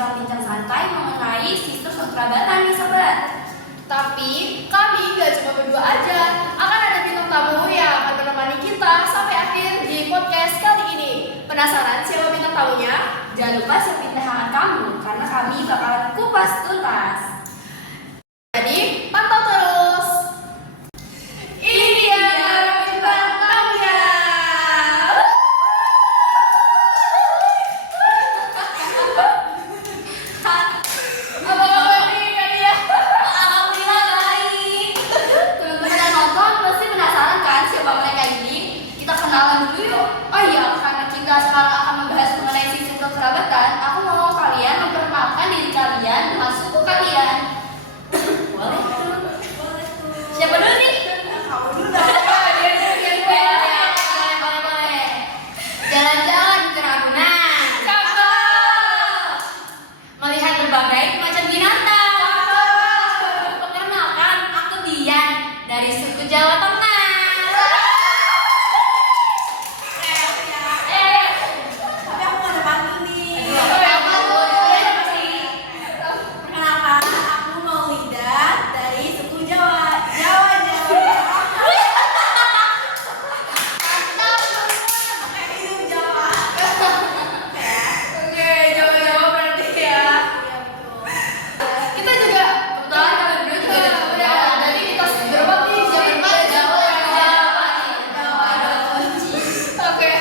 berbincang-bincang santai mengenai sistem kekerabatan nih sobat. Tapi kami gak cuma berdua aja, akan ada bintang tamu yang akan menemani kita sampai akhir di podcast kali ini. Penasaran siapa bintang tamunya? Jangan lupa siapin tangan kamu, karena kami bakalan kupas tuntas. Jadi, pantau terus. Ini dia bintang tamunya. Apa kabar nih kalian? Alhamdulillah baik. Teman-teman yang nonton pasti penasaran kan siapa mereka ini? Kita kenalan dulu yuk. Oh iya, karena kita sekarang akan membahas mengenai sistem kekerabatan, aku mau kalian memperkenalkan diri kalian dengan suku kalian. Boleh tuh. Siapa dulu nih? Kamu dulu Boleh. Jalan-jalan ke Ragunan. Melihat berbagai macam binatang. Perkenalkan, aku Dian dari suku Jawa Tengah. Tapi aku mau ada bantu nih. Apa tuh? Perkenalkan, aku Maulida dari suku Jawa. Jawa. Oke, hidup Jawa. Oke, Jawa-Jawa berarti ya. Iya betul. Kita juga Kebetulan kalian berdua juga dari suku Jawa. Jadi kita berapa nih? Jawa. Oke.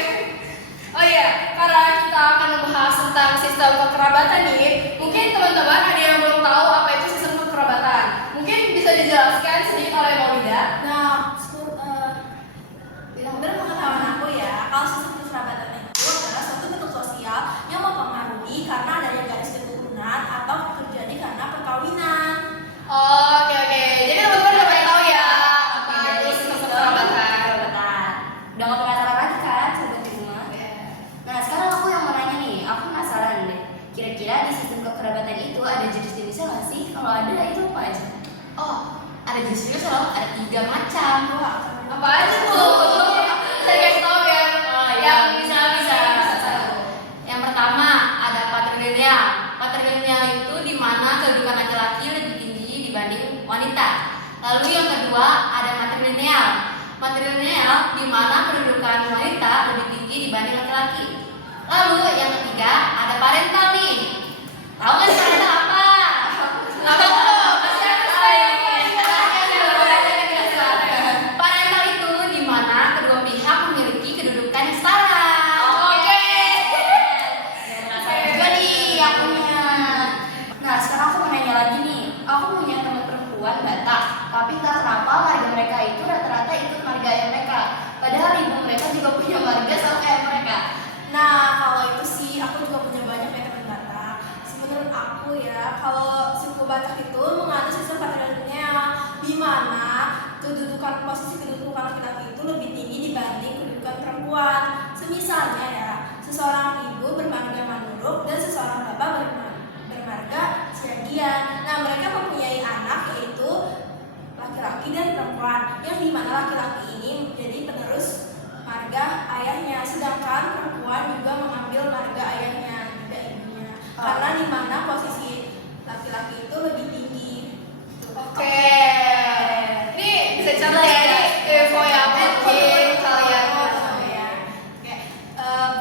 Oh iya, karena kita akan membahas tentang sistem kekerabatan nih, mungkin teman-teman ada yang belum tahu apa itu sistem kekerabatan. Mungkin bisa dijelaskan sedikit oleh Maulida. Nah, benar pengetahuan aku ya, kalau sistem kekerabatan itu adalah suatu bentuk sosial yang mempengaruhi karena adanya garis keturunan atau terjadi karena perkawinan. Oh, oke. Jadi teman-teman udah pada tahu ya apa itu sistem kekerabatan. Udah gak penasaran lagi kan sobat di rumah? Nah sekarang aku yang mau nanya nih, aku penasaran deh. Kira-kira di sistem kekerabatan itu ada jenis-jenisnya nggak sih? Kalau ada itu apa aja? Oh, ada jenis-jenisnya loh, ada 3 macam. Apa aja tuh? Saya kasih tahu biar yang bisa. Yang pertama ada patrilineal. Patrilineal itu di mana kedudukan laki-laki lebih tinggi dibanding wanita. Lalu yang kedua ada matrilineal. Matrilineal di mana kedudukan wanita lebih tinggi dibanding laki-laki. Lalu yang ketiga ada parental nih. Tahu nggak parental apa? Apa tuh? Parental itu di mana kedua pihak memiliki kedudukan yang setara. Oke. Saya juga nih akunya. Nah sekarang aku mau nanya lagi nih. Aku punya teman perempuan Batak, tapi entah kenapa marga mereka itu rata-rata ikut marga ayah mereka. Padahal ibu mereka juga punya marga sama kayak mereka. Nah, kalau itu sih aku juga punya banyak ya teman Batak. Menurut aku ya, kalau suku Batak itu menganut sistem patrilineal di mana posisi kedudukan laki-laki itu lebih tinggi dibanding kedudukan perempuan. Semisalnya ya, seseorang ibu bermarga Manuruk dan seseorang bapak bermarga Siagian. Nah, mereka mempunyai anak yaitu laki-laki dan perempuan, yang dimana laki-laki ini menjadi penerus marga ayahnya, sedangkan perempuan juga mengambil marga ayahnya, tidak ibunya. Karena di mana posisi laki-laki itu lebih tinggi. Oke. Ini bisa dicatat ya, ini info yang penting kalian. Ya. Oke.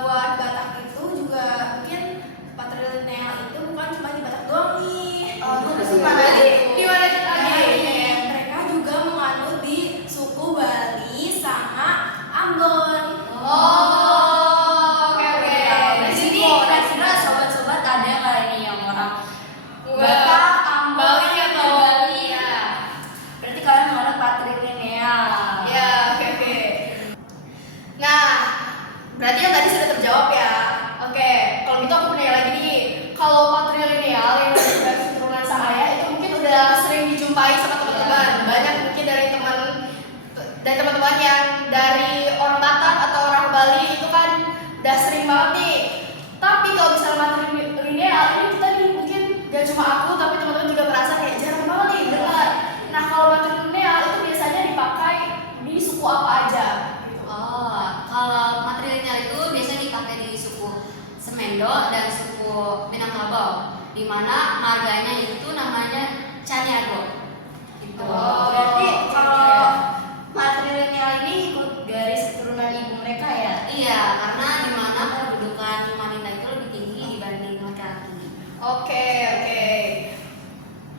Buat Batak itu juga mungkin patrilineal itu bukan cuma di Batak doang nih. Terus Di mana lagi? Mereka juga menganut di suku Bali sama Ambon. Oh, oke. Di sini kira-kira sobat-sobat ada nggak ini yang orang Enggak. Batak, Ambon, Bali atau Bali? ya. Berarti kalian menganut patrilineal. Ya, oke. Nah, berarti yang tadi sudah terjawab ya. Oke, kalau gitu aku punya lagi nih. Kalau patrilineal yang dari keturunan sang ayah itu mungkin udah sering dijumpai sama teman-teman. Banyak mungkin dari teman-teman yang dari orang Batak atau orang Bali itu kan udah sering banget nih. Tapi kalau misalnya matrilineal ini kita nih mungkin gak cuma aku tapi teman-teman juga merasa kayak jarang banget nih dengar. Nah kalau matrilineal itu biasanya dipakai di suku apa aja? Gitu. Oh, kalau matrilineal itu biasanya dipakai di suku Semendo dan suku Minangkabau. di mana marganya itu namanya Caniago. Gitu. Oh, berarti kalau matrilineal ini ikut garis keturunan ibu mereka ya? Iya, karena di mana kedudukan wanita itu lebih tinggi dibanding laki-laki. Oke.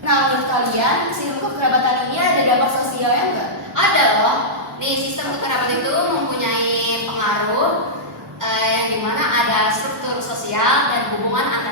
Nah, menurut kalian sistem kekerabatan ini ada dampak sosialnya enggak? Ada loh. Nih, sistem kekerabatan itu mempunyai pengaruh yang dimana ada struktur sosial dan hubungan antara